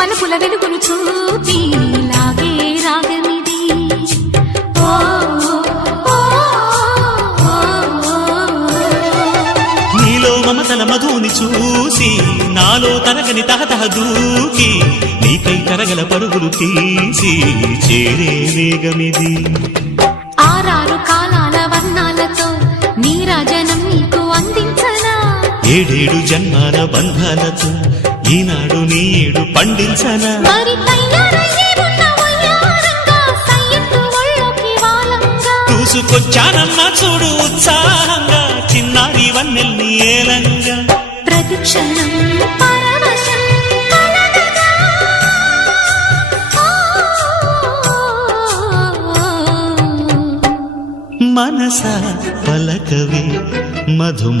వలపుల వెలుగును చూపి లాగే రాగమిది. నీలో మమతల మధుని చూసి నాలో తరగని తహతహ దూకి నీకై తరగల పరుగులు తీసి చేరే వేగమిది. ఆరారు కాలాల వర్ణాలతో నీరాజనం నీకు అందించనా, ఏడేడు జన్మాల బంధాలతో ఈనాడు నీడు పండించనా. మరి తయారయ్యే ఉన్న వయ్యారంగా సయ్యత్తు ఒళ్ళోకి వాలంగా చూసుకొచ్చానమ్మా చూడు ఉత్సాహంగా చిన్నారి వన్నెల్ని ఏలంగా. ప్రతిక్షణం పరవశం కలగగా. మనస పలకవే మధు